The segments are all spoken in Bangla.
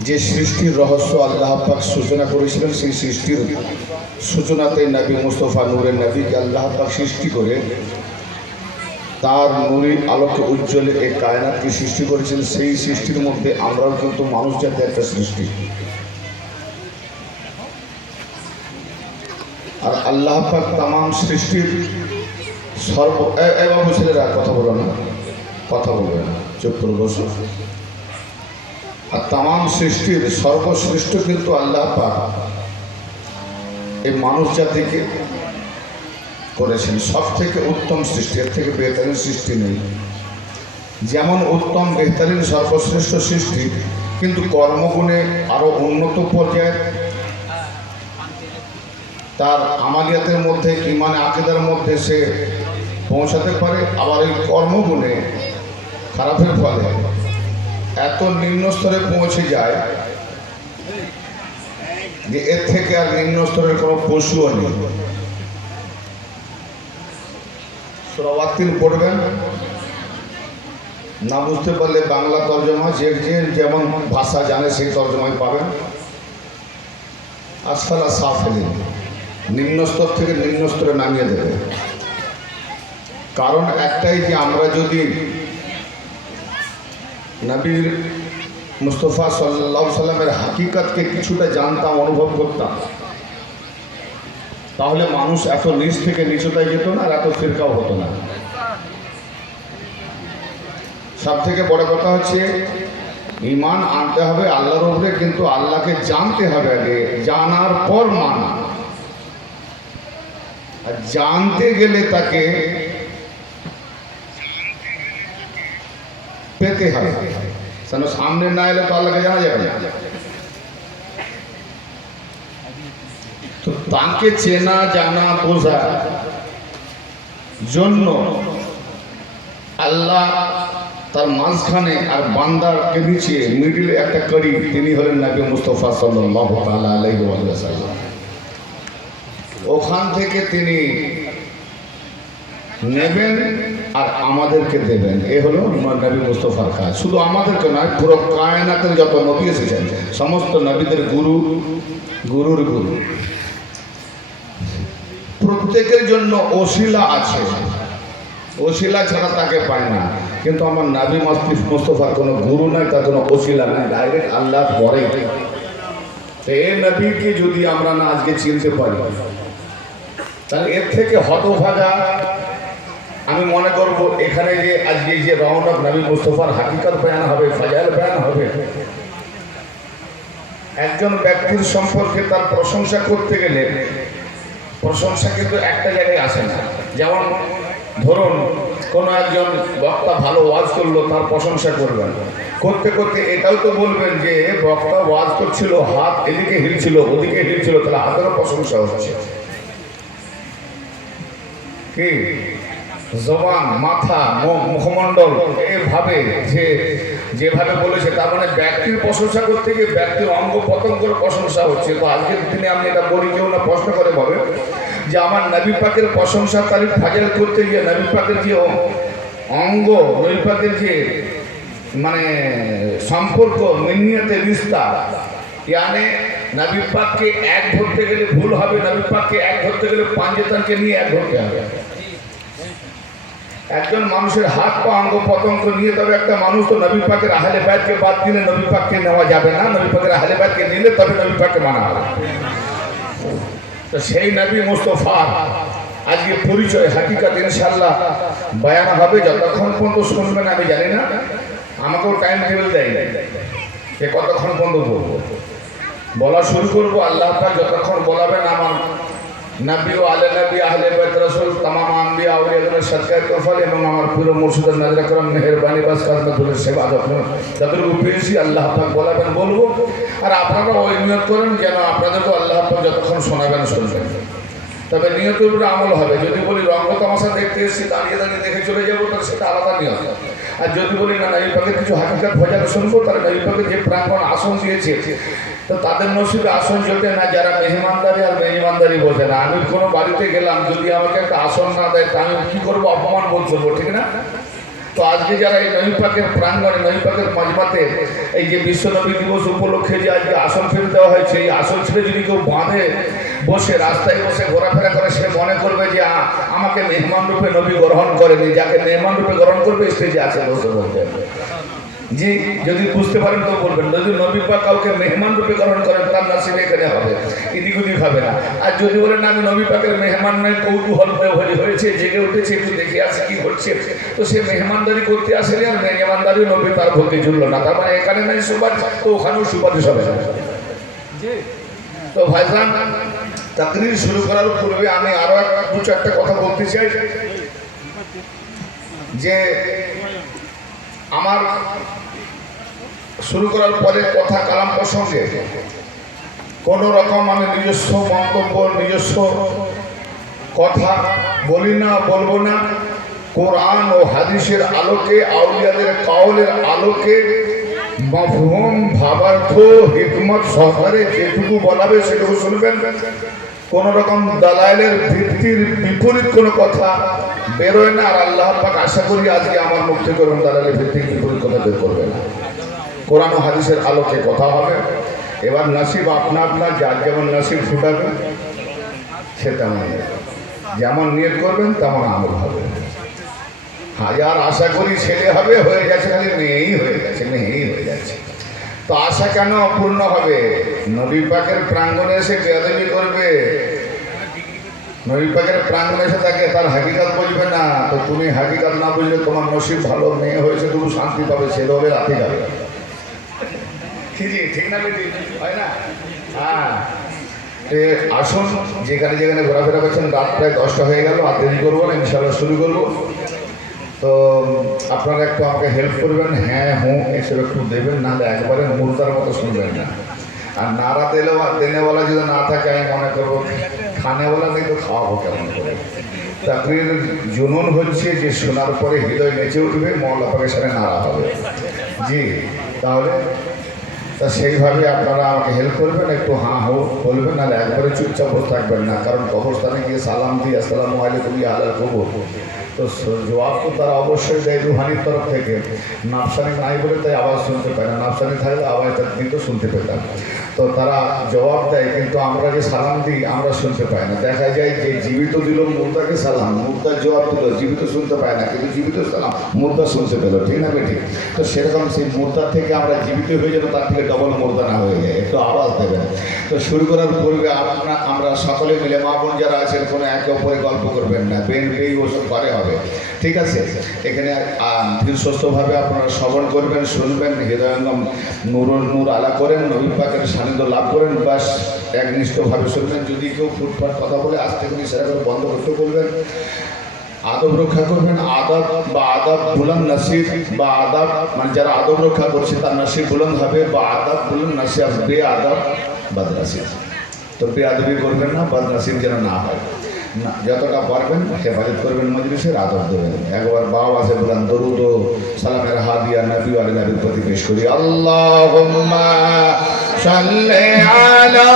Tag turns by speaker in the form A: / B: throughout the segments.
A: যে সৃষ্টির রহস্য আল্লাহ পাক সূচনা করেছিলেন, সেই সৃষ্টির সূচনাতে নবী মুস্তফা নূরের নবীকে আল্লাহ পাক সৃষ্টি করে তার নুরি আলোকে উজ্জ্বলে এই কায়নাতকে সৃষ্টি করেছেন। সেই সৃষ্টির মধ্যে আমরাও কিন্তু মানুষ জাতি একটা সৃষ্টি। আর আল্লাহ পাক তাম সৃষ্টির সর্ব এ- ছেলেরা, কথা বলো না। কথা বলবে না। চুপ করে বসো। আর তাম সৃষ্টির সর্বশ্রেষ্ঠ কিন্তু আল্লাহ পাক। এই মানুষ জাতিকে করেছেন। সব থেকে উত্তম সৃষ্টি, এর থেকে বেহতারিন সৃষ্টি নেই। যেমন উত্তম, বেহতারিন, সর্বশ্রেষ্ঠ সৃষ্টি, কিন্তু কর্মগুণে আরও উন্নত পর্যায়ে তার আমালিয়াতের মধ্যে ইমানে আকিদার মধ্যে সে পৌঁছাতে পারে। আবার এই কর্মগুণে খারাপের ফলে এত নিম্ন স্তরে পৌঁছে যায় যে এর থেকে আর নিম্ন স্তরের কোনো পশুও নেই। সরাবাতিল পড়বেন। না বুঝতে পারলে বাংলা তর্জমা যে যে যেমন ভাষা জানে সেই তর্জমায় পাবেন। আসফালা সাফেলিন নিম্ন স্তর থেকে নিম্ন স্তরে নামিয়ে দেবে। কারণ একটাই যে আমরা যদি নবীর মুস্তফা সাল্লাহ সাল্লামের হাকিকতকে কিছুটা জানতাম, অনুভব করতাম। তাহলে মানুষ এত নিচ থেকে নিচুতায় যেত না আর এত ফিরকাও হতো না। সব থেকে বড় কথা হচ্ছে ইমান আনতে হবে আল্লাহর উপরে, কিন্তু আল্লাহকে জানতে হবে আগে, জানার পর মানা। আর জানতে গেলে তাকে পেতে হবে কেন সামনে না এলে তো আল্লাহকে জানা যাবে তো তাকে চেনা, জানা, বোঝা জন্য আল্লাহ তার মাঝখানে আর বান্দার কে নিচে মিডিলে একটা করি, তিনি হলেন নাকি মুস্তফা সাল্লাহ তালা আলাইহি ওয়াসাল্লাম। ওখান থেকে তিনি নেবেন আর আমাদেরকে দেবেন। এ হলো নবী মুস্তফার কাজ। শুধু আমাদেরকে নয়, পুরো কায়নাতের যত নবী এসেছেন, সমস্ত নবীদের গুরু, গুরুর গুরু। প্রত্যেকের জন্য ওসিলা আছে। ওসিলা ছাড়া তাকে পায় না। কিন্তু আমার নাবি মাস্তিফ মোস্তফার কোনো গুরু নাই, তার কোনো ওসিলা নাই। ডাইরেক্ট আল্লাহ পরে। তো এ নবীকে যদি আমরা না আজকে চিনতে পারি, তাহলে এর থেকে হতভাগা আমি মনে করব এখানে যে আজকে যে রওনক নবী মুস্তফার হাকিকত বয়ান হবে, ফাজাইল বয়ান হবে, একজন ব্যক্তির সম্পর্কে তার প্রশংসা করতে গেলে, প্রশংসা কিন্তু একটা জায়গায় আসে না। যেমন ধরুন, কোনো একজন বক্তা ভালো ওয়াজ করল, তার প্রশংসা করবেন। করতে করতে এটাও তো বলবেন যে, বক্তা ওয়াজ করছিল, হাত এদিকে হিলছিল, ওদিকে হিলছিল, তাহলে হাতেরও প্রশংসা হচ্ছে। কি? জবান, মাথা মুখ মুখমণ্ডল এভাবে যে যেভাবে বলেছে, তার মানে ব্যক্তির প্রশংসা করতে গিয়ে ব্যক্তির অঙ্গ পতঙ্গের প্রশংসা হচ্ছে। তো আজকের দিনে আমি এটা বলি, কেউ না প্রশ্ন করে ভাবে যে আমার নবী পাকের প্রশংসা তারিখ ফাজল করতে গিয়ে নবী পাকের যে অঙ্গ, নবী পাকের যে মানে সম্পর্ক মিনিয়তে বিস্তার ইয়ানে নবী পাককে এক ধরতে গেলে ভুল হবে, নবী পাককে এক ধরতে গেলে পাঞ্জেতানকে নিয়ে এক ধরতে হবে। একজন মানুষের হাত পা অঙ্গ পতঙ্গ নিয়ে তবে একটা মানুষ তো নবী পাকের আহলে বাইতকে বাদ দিলে নবী পাককে নেওয়া যাবে না, নবী পাকের আহলে বাইতকে নিলে তবে নবী পাককে মানা হবে। তো সেই নবী মুস্তফা, আজকে পরিচয়, হাকিকাত ইনশাল্লাহ বয়ান হবে, যতক্ষণ পর্যন্ত শুনবেন আমি জানি না, আমাকেও টাইম টেবিল দেয় যে কতক্ষণ পর্যন্ত বলব। বলা শুরু করব, আল্লাহ পাক যতক্ষণ বলাবেন আমার নবী ও আলে নবী আহলে বাইত রাসূল तमाम আম্বিয়া আউলিয়াদের সদকায়ে তোফাল এবং আমার পুরো মুর্শিদের নজর করম মেহেরবানি বাস কাজমতুলের সেবা যত্ন যতটুকু পেয়েছি আল্লাহ পাক বলাবেন বলবো আর আপনারা ওই নিয়ত করেন যেন আপনাদেরকে আল্লাহ পাক যতক্ষণ শোনাবেন শুনবেন তবে নিয়তের উপরে আমল হবে যদি বলি রঙ্গ তামাশা দেখতে এসেছি দাঁড়িয়ে দাঁড়িয়ে দেখে চলে যাবো তাহলে সেটা আলাদা নিয়ত আর যদি বলি না নবী পাকের কিছু হাকিকাত ভজানো শুনবো তাহলে নবী পাকের যে প্রাঙ্গণ আসন দিয়েছে তো তাদের নসিবে আসন জোটে না, যারা মেহমানদারি আর মেহমানদারি বোঝে না। আমি কোনো বাড়িতে গেলাম, যদি আমাকে একটা আসন না দেয়, তা আমি কী করব? অপমান বোধ করব, ঠিক না? তো আজকে যারা এই নবী পাকের প্রাঙ্গণে নবী পাকের মাজমাতে এই যে বিশ্ব নবী দিবস উপলক্ষে যে আজকে আসন ফেলে দেওয়া হয়েছে, এই আসন ছেড়ে যদি কেউ বাঁধে, বসে রাস্তায় বসে ঘোরাফেরা করে, সে মনে করবে যে আমাকে মেহমান রূপে নবী গ্রহণ করেনি। যাকে মেহমান রূপে গ্রহণ করবে, স্টেজে আছে বসে বলতে জি যদি বুঝতে পারেন তো বলবেন, যদি নবী পাক কাউকে মেহমান রূপে গ্রহণ করেন, তার নাসিব এখানে হবে এদিক ওদিক হবে না। আর যদি বলেন আমি নবী পাকের মেহমান নয়, কৌতূহল হয়ে হয়ে- হয়েছে, জেগে উঠেছে, একটু দেখে আসি কি ঘটছে। তো সে মেহমানদারি করতে আসেনি আর মেহমানদারি নবী তার ভর্তি ঝুললো না। তার মানে এখানে নাই সুপারিশ তো ওখানেও সুপারিশ হবে না। তো ভাইজান চাকরির শুরু করার পূর্বে আমি আরও দু চারটে কথা বলতে চাই। যে আমার শুরু করার পরে কথা কালাম প্রসঙ্গে কোন রকম আমি নিজস্ব মন্তব্য, নিজস্ব কথা বলি না, বলব না। কোরআন ও হাদিসের আলোকে, আউলিয়াদের কাউলের আলোকে মফহুম, ভাবার্থ, হিকমত সহকারে যেটুকু বলাবে সেটুকু শুনবেন। কোন রকম দালাইলের ভিত্তির বিপরীত কোনো কথা বেরোয় না আর আল্লাহ পাক আশা করি আজকে আমার মুখ থেকে কোনো দালালের ভিত্তির বিপরীত কথা বের করবে না। কোরআন হাদিসের আলোকে কথা হবে। এবার নাসিব আপনা আপনার যার যেমন নাসিব ফুটাবে, সে তেমন যেমন নিয়ত করবেন, তেমন আমল হবে। হাজার আশা করি ছেলে হবে, হয়ে গেছে খালি মেয়েই হয়ে গেছে, মেয়েই হয়ে যাচ্ছে। তো আশা কেন অপূর্ণ হবে? নবী পাকের প্রাঙ্গণে এসে বেয়াদবি করবে নবী পাকের প্রাঙ্গণে এসে তাকে, তার হাকিকাত বুঝবে না। তো তুমি হাকিকাত না বুঝলে তোমার নসিব ভালো মেয়ে হয়েছে, তুমি শান্তি পাবে ছেলে হবে রাতে যাবে। ঠিক না না? হ্যাঁ। আসুন, যেখানে যেখানে ঘোরাফেরা করছেন, রাত প্রায় দশটা হয়ে গেল, আর দেরি করব না ইনশাল্লাহ শুরু করব। তো, আপনারা একটু আমাকে হেল্প করবেন। হ্যাঁ হুঁ, এসব একটু দেবেন, নাহলে একবারে মুহূর্তের মতো শুনবেন না। আর না নাড়া দিলে দেনেওয়ালা যদি না থাকে, আমি মনে করব খানেওয়ালা নেই তো খাওয়াবো কেমন করে চাকরির জুনুন হচ্ছে যে শোনার পরে হৃদয় নেচে উঠবে, মহল্লা পাকের সাথে নাড়া হবে। জি, তাহলে তা সেইভাবে আপনারা আমাকে হেল্প করবেন, একটু হাঁ হো বলবেন, নাহলে একবারে চুপচাপ বসে থাকবেন না। কারণ কবরস্থানে গিয়ে সালাম দিয়ে আসসালামু আলাইকুম, ইয়া আলাল কবর। তো জবাব তো তারা অবশ্যই দেয় রুহানির তরফ থেকে। নাফসানি নাই বলে তাই আওয়াজ শুনতে পায় না। নাফসানি থাকলে আওয়াজটা কিন্তু শুনতে পেতাম। তো তারা জবাব দেয়, কিন্তু আমরা যে সালাম দিই, আমরা শুনতে পাই না। দেখা যায় যে জীবিত দিল মুর্দাকে সালাম মুর্দার জবাব দিল, জীবিত শুনতে পায় না। কিন্তু জীবিত সালাম, মুর্দা শুনতে পেল। ঠিক না বেঠিক? তো সেরকম সেই মুর্দার থেকে আমরা জীবিত হয়ে যেন তার থেকে ডবল মুর্দা না হয়ে যায়। একটু আওয়াজ দেবেন। তো শুরু করার পূর্বে আপনার আমরা সকলে মিলে মা বোন যারা আছেন, কোনো একে অপরে গল্প করবেন না। বেন বেই ওসব করে হবে। ঠিক আছে? এখানে সুস্থভাবে আপনারা শ্রবণ করবেন, শুনবেন, হৃদয়ঙ্গম নূর নূর আলা করেন নবী পাকের সান্নিধ্য লাভ করেন বাস একনিষ্ঠভাবে শুনবেন। যদি কেউ ফুটফাট কথা বলে, আজ থেকে সেটা করে বন্ধ করতে বলবেন। আদব রক্ষা করবেন। আদব বা আদব বুলন নাসিব বা আদব মানে যারা আদব রক্ষা করছে, তার নাসিব বুলন হবে। বা আদব বুলন নাসিব, বে আদব বাদ নাসিব তো বেআদবি করবেন না, বদনাসিম যেন না হয়। না, যতটা পারবেন হেফাজত করবেন মজলিসের আদর দেবেন একবার বাবা আছে বলেন দরুদ সালামের হাদিয়া নবী আলী নবীর প্রতি পেশ করি। আল্লাহ সাল্লে আলা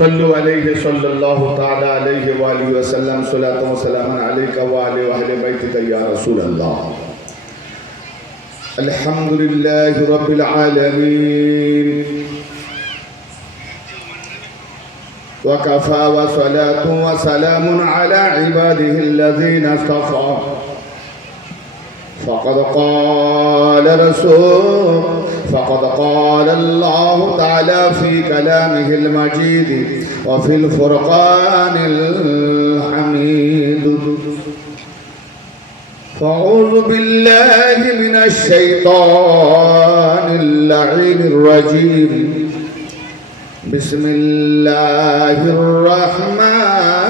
A: صلوا عليه صلى الله تعالى عليه وآله وسلم. صلاة وسلاما عليك وعلى أهل بيتك يا رسول الله. الحمد لله رب العالمين. وكفى وصلاة وسلام على عباده الذين اصطفى. فقد قال رسول فقد قال الله تعالى في كلامه المجيد وفي الفرقان الحميد. فأعوذ بالله من الشيطان اللعين الرجيم. بسم الله الرحمن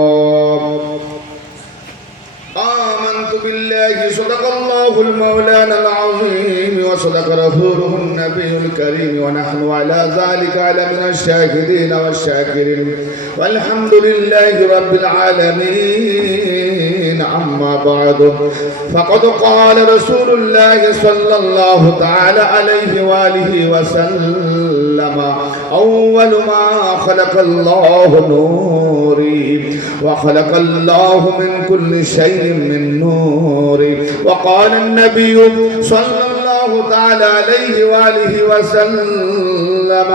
A: الله المولانا العظيم وصدق رسوله النبي الكريم ونحن على ذلك على من الشاهدين والشاكرين. والحمد لله رب العالمين أما بعد. فقد قال رسول الله صلى الله تعالى عليه وآله وسلم. أول ما خلق الله نوري وخلق الله من كل شيء من نوري. وقال النبي صلى الله تعالى عليه وآله وسلم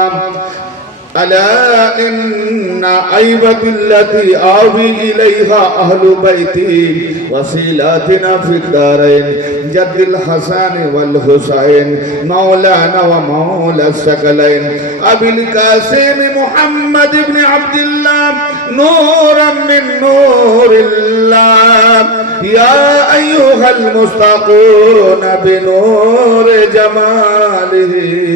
A: ألا إن عيبة التي آوي إليها أهل بيتي وسيلاتنا في الدارين جد الحسن والحسين مولانا ومولى الثقلين. أبي القاسم محمد بن عبد الله نورا من نور الله. يا أيها المستقون بنور جماله.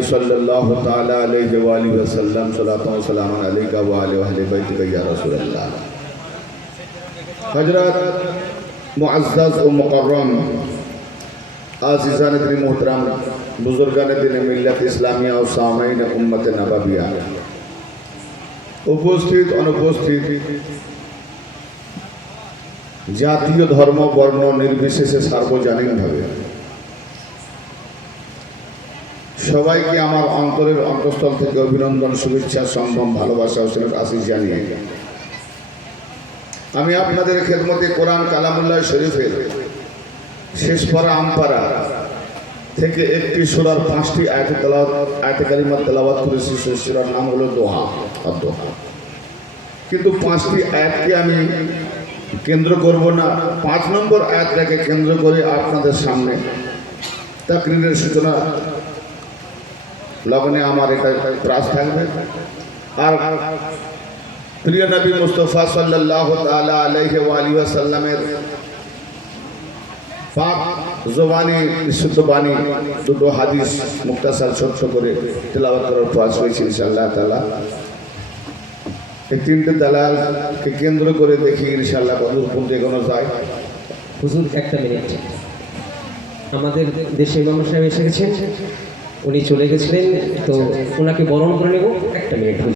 A: نبی صلی اللہ تعالیٰ علیہ وآلہ وسلم صلاة و سلام علیہ وآلہ وآلہ بیت کا یا رسول اللہ۔ حضرات معزز و مقرم، عزیزان دین محترم، بزرگان دین ملت اسلامیہ و سامین امت نبویہ۔ نربیسے سے سار کو جانے নির্বিশেষে সার্বজনীনভাবে সবাইকে আমার অন্তরের অন্তঃস্থল থেকে অভিনন্দন, শুভেচ্ছা, সম্ভ্রম, ভালোবাসা আশিস জানিয়ে। আমি আপনাদের খেদমতে কোরআন কালামুল্লাহ শরীফের শেষ পারা আমপারা থেকে একটি সুরার পাঁচটি আয়তে তেলাওয়াত আয়তে কালিমার তেলাওয়াত করেছি, সেই সুরার নাম হলো দোহা আর দোহা কিন্তু পাঁচটি আয়াতকে আমি কেন্দ্র করব না, পাঁচ নম্বর আয়াতটাকে কেন্দ্র করে আপনাদের সামনে তাকরিরের সূচনা লগনে আমার এটা ত্রাস থাকবে। আর প্রিয় নবী মুস্তফা সাল্লাহ তালা আলহ আলী সাল্লামের পাক জবানি বিশুদ্ধ বাণী, দুটো হাদিস মুক্তাসার ছোট্ট করে তেলাওয়াত করার প্রয়াস হয়েছে ইনশাআল্লাহ তালা এই তিনটে দালালকে কেন্দ্র করে দেখি ইনশাআল্লাহ কত পর্যন্ত এগোনো যায়।
B: হুজুর, একটা মিনিট আমাদের দেশে ইমাম এসে গেছেন? উনি চলে গেছিলেন তো ওনাকে বরণ করে নেব। একটা মিনিট